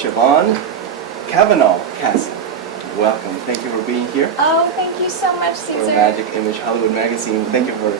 Shevaun Kastl. Welcome. Thank you for being here. Oh, thank you so much, For CESAR. Magic Image Hollywood Magazine. Thank you for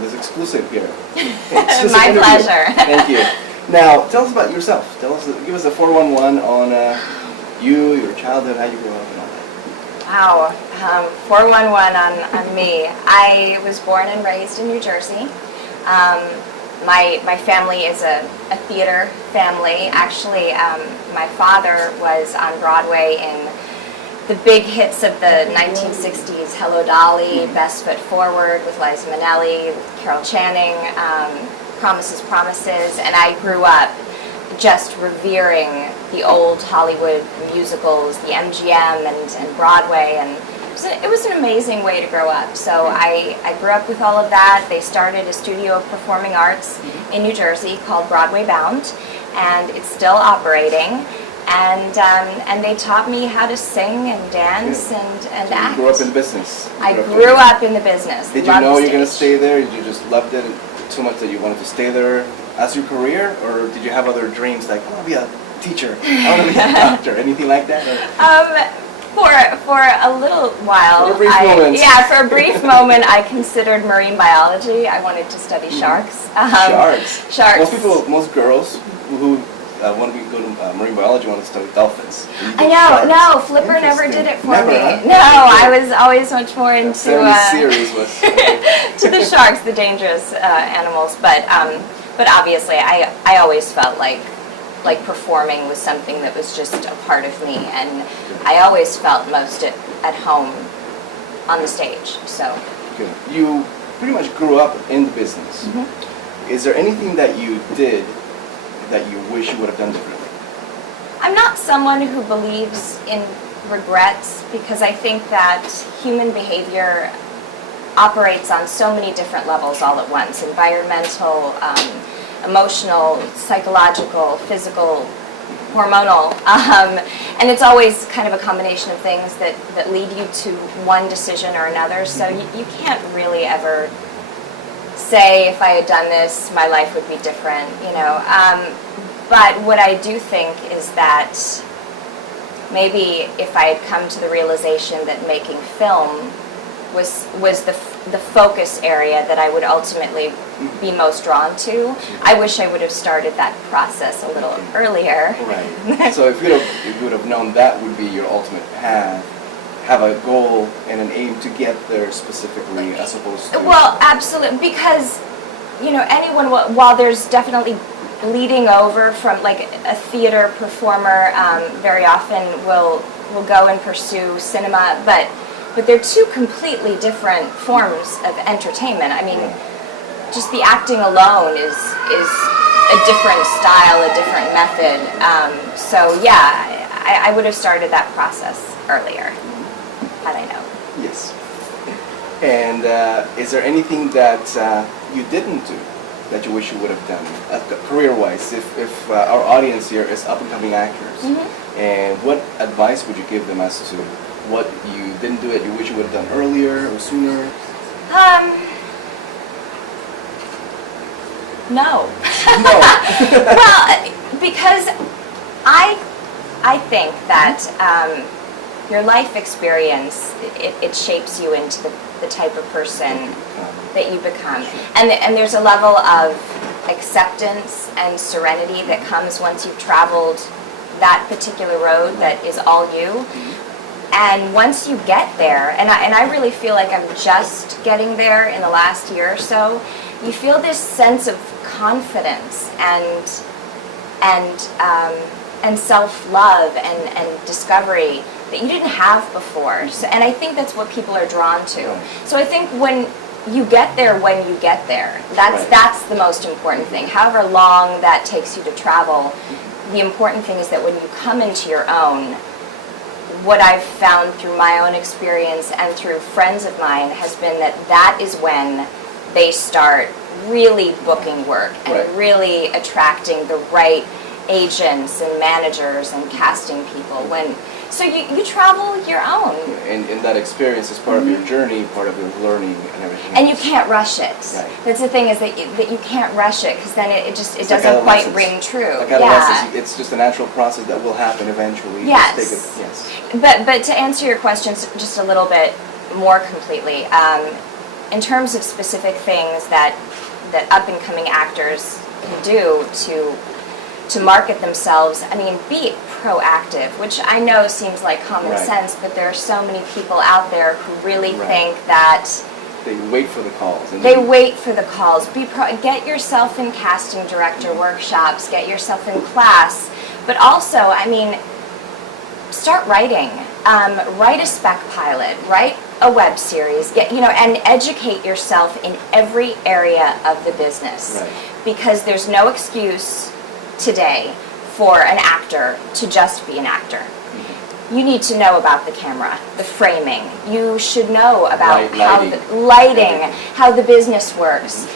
this exclusive here. My pleasure. Thank you. Now, tell us about yourself. Give us a 411 on you, your childhood, how you grew up, and all that. Wow, 411 on me. I was born and raised in New Jersey. My family is a theater family. Actually, my father was on Broadway in the big hits of the 1960s, Hello Dolly, Best Foot Forward with Liza Minnelli, with Carol Channing, Promises, Promises, and I grew up just revering the old Hollywood musicals, the MGM and Broadway, and it was an amazing way to grow up. So I grew up with all of that. They started a studio of performing arts in New Jersey called Broadway Bound, and it's still operating. And they taught me how to sing and dance and So act. you grew up in the business. I grew up in the business. Did you Loved know the you're going to stage. stay there? Did you just loved it so much that you wanted to stay there as your career? Or did you have other dreams like, I want to be a teacher, I want to be a doctor, anything like that? For a little while, For a brief moment. Yeah, for a brief moment, I considered marine biology. I wanted to study sharks. Sharks. Sharks. Most girls who want to go to marine biology want to study dolphins. I know. No, Flipper never did it for me. Huh? No, I was always much more into series was to the sharks, the dangerous animals. But obviously, I always felt like performing was something that was just a part of me, and I always felt most at home on the stage. So good. You pretty much grew up in the business. Is there anything that you did that you wish you would have done differently? I'm not someone who believes in regrets, because I think that human behavior operates on so many different levels all at once: environmental, emotional, psychological, physical, hormonal, and it's always kind of a combination of things that lead you to one decision or another. So you can't really ever say, if I had done this, my life would be different, you know. But what I do think is that maybe if I had come to the realization that making film was the focus area that I would ultimately be most drawn to, I wish I would have started that process a little earlier. Right. So if you would have known that would be your ultimate path, have a goal and an aim to get there specifically, as opposed to... Well, absolutely, because, you know, anyone, while there's definitely bleeding over from, like, a theater performer very often will go and pursue cinema, but they're two completely different forms of entertainment. I mean, just the acting alone is a different style, a different method. So yeah, I would have started that process earlier, had I known. Yes. And is there anything that you didn't do that you wish you would have done, career-wise, if our audience here is up-and-coming actors? And what advice would you give them as to what you didn't do that you wish you would have done earlier or sooner? No. No. Well, because I think that your life experience, it shapes you into the type of person that you become. And there's a level of acceptance and serenity that comes once you've traveled that particular road that is all you. And once you get there, and I really feel like I'm just getting there in the last year or so, you feel this sense of confidence and self-love and discovery that you didn't have before. So, and I think that's what people are drawn to. So I think when you get there, that's the most important thing. However long that takes you to travel, the important thing is that when you come into your own, what I've found through my own experience and through friends of mine has been that is when they start really booking work and really attracting the right agents and managers and casting people. So you travel your own. And that experience is part of your journey, part of your learning and everything. And you can't rush it. Right. That's the thing, is that you can't rush it, because then it It's doesn't like quite adolescence. ring true. Like adolescence, it's just a natural process that will happen eventually. You Yes. just take it, yes. But to answer your questions just a little bit more completely, in terms of specific things that up-and-coming actors can do to market themselves, I mean, be proactive, which I know seems like common Right. sense, but there are so many people out there who really Right. think that They wait for the calls. And they wait for the calls. Get yourself in casting director workshops, get yourself in class, but also, I mean, start writing. Write a spec pilot, write a web series, and educate yourself in every area of the business. Right. Because there's no excuse today for an actor to just be an actor. You need to know about the camera, the framing. You should know about lighting, how the business works.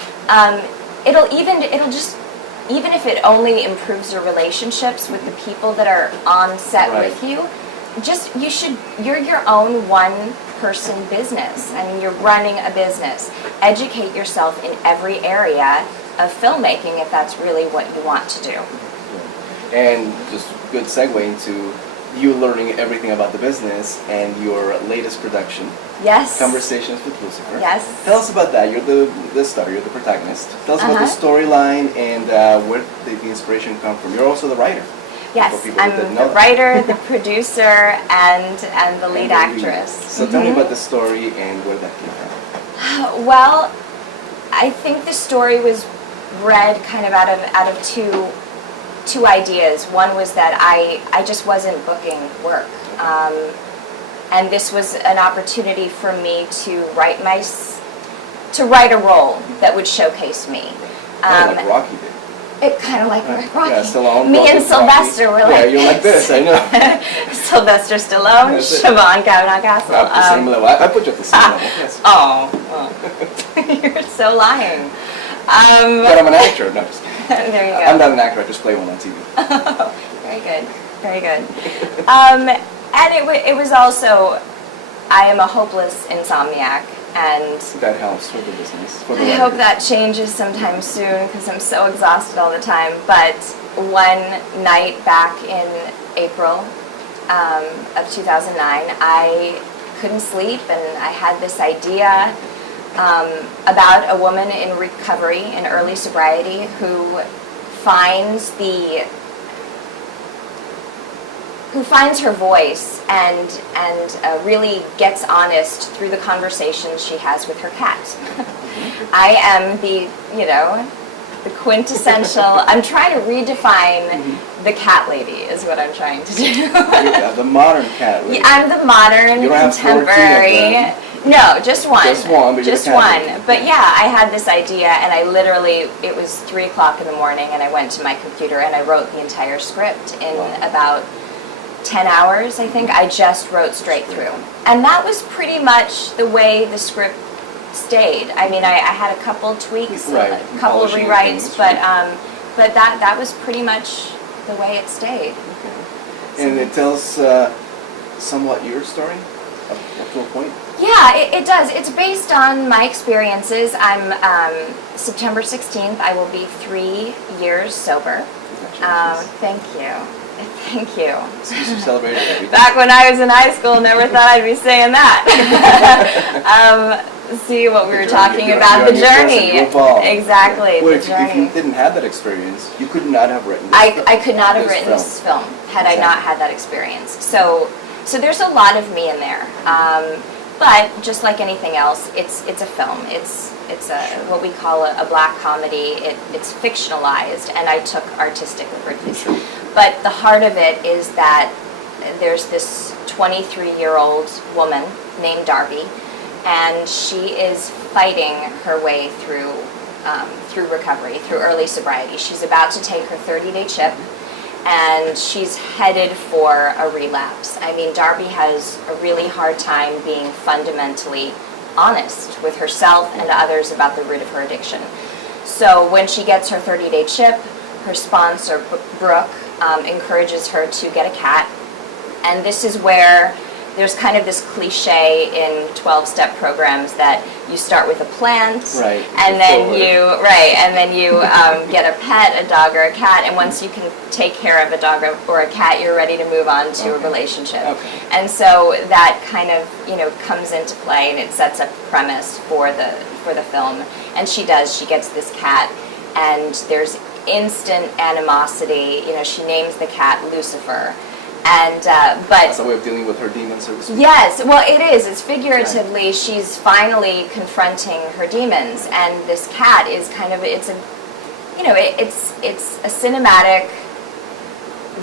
Even if it only improves your relationships with the people that are on set Right. with you, you're your own one-person business. I mean, you're running a business. Educate yourself in every area of filmmaking if that's really what you want to do. And just a good segue into you learning everything about the business and your latest production, Yes. Conversations with Lucifer. Yes. Tell us about that. You're the star, you're the protagonist. Tell us about the storyline and where did the inspiration come from. You're also the writer. Yes, For people I'm that didn't the know that. writer, the producer, and the lead actress. So tell me about the story and where that came from. Well, I think the story was bred kind of out of two ideas. One was that I just wasn't booking work, and this was an opportunity for me to write a role that would showcase me. Like Rocky did. It kind of like Rocky. Yeah, Stallone. Me and Sylvester were like. Yeah, you're like this. I know. Sylvester Stallone, That's it. Shevaun Kastl. At the same level. I put you at the same level. Yes. Oh, you're so lying. But I'm an actor. No, just kidding. There you go. I'm not an actor. I just play one on TV. Very good, very good. And it was also, I am a hopeless insomniac, and That helps with the business. For the I hope that changes sometime soon because I'm so exhausted all the time. But one night back in April of 2009, I couldn't sleep, and I had this idea about a woman in recovery, in early sobriety, who finds her voice and really gets honest through the conversations she has with her cat. I am the quintessential, I'm trying to redefine the cat lady is what I'm trying to do. Yeah, the modern cat lady. I'm the modern, You don't have 14 of contemporary. them. No, just one. Just one, but you're Just the cat lady. one. But yeah, I had this idea, and I literally, it was 3 o'clock in the morning, and I went to my computer and I wrote the entire script in about 10 hours, I think. I just wrote straight through. And that was pretty much the way the script stayed. I mean, I had a couple tweaks, Right. a couple of Polishing rewrites, things. but that was pretty much the way it stayed. And it tells somewhat your story up to a point. Yeah, it does. It's based on my experiences. I'm September 16th. I will be 3 years sober. Congratulations. Thank you. Thank you. So you celebrated everything. Back when I was in high school, never thought I'd be saying that. See what we were talking about, the journey. Exactly, Well, the if journey. you didn't have that experience, you could not have written this I could not have this written film. this film had I not had that experience. So there's a lot of me in there. But just like anything else, it's a film. It's what we call a black comedy. It's fictionalized, and I took artistic liberties. But the heart of it is that there's this 23-year-old woman named Darby, and she is fighting her way through recovery, through early sobriety. She's about to take her 30-day chip, and she's headed for a relapse. I mean, Darby has a really hard time being fundamentally honest with herself and others about the root of her addiction. So when she gets her 30-day chip, her sponsor, Brooke, encourages her to get a cat And this is where there's kind of this cliche in 12-step programs that you start with a plant, Right. and then you get a pet, a dog or a cat, and once you can take care of a dog or a cat, you're ready to move on to a relationship. Okay. And so that kind of, comes into play, and it sets up the premise for the film. And she gets this cat, and there's instant animosity. She names the cat Lucifer. And but That's a way of dealing with her demons, so to speak. yes, well, it is. It's figuratively, she's finally confronting her demons, and this cat is kind of it's a cinematic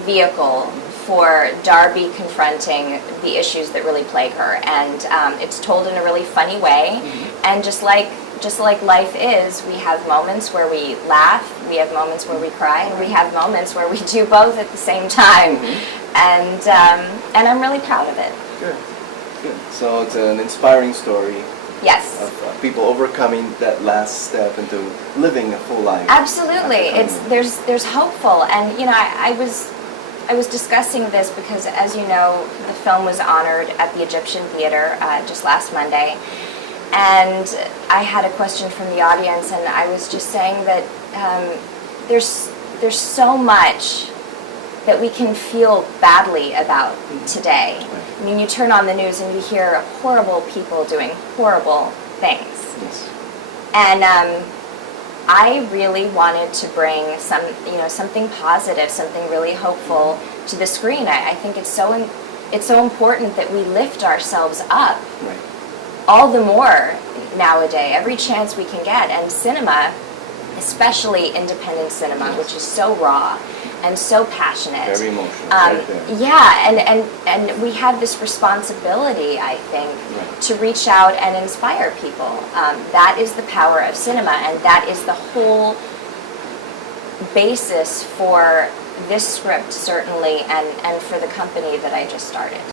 vehicle for Darby confronting the issues that really plague her, and it's told in a really funny way, and just like life is, we have moments where we laugh, we have moments where we cry, and we have moments where we do both at the same time. And I'm really proud of it. Good. So it's an inspiring story Yes. of people overcoming that last step into living a full life. Absolutely. After There's hopeful, and I was discussing this because, as you know, the film was honored at the Egyptian Theater just last Monday. And I had a question from the audience, and I was just saying that there's so much that we can feel badly about today. I mean, you turn on the news and you hear horrible people doing horrible things. Yes. And I really wanted to bring something positive, something really hopeful to the screen. I think it's so important that we lift ourselves up. Right. All the more nowadays, every chance we can get. And cinema, especially independent cinema, which is so raw and so passionate. Very emotional. Right there. Yeah, and we have this responsibility, I think, to reach out and inspire people. That is the power of cinema, and that is the whole basis for this script, certainly, and for the company that I just started.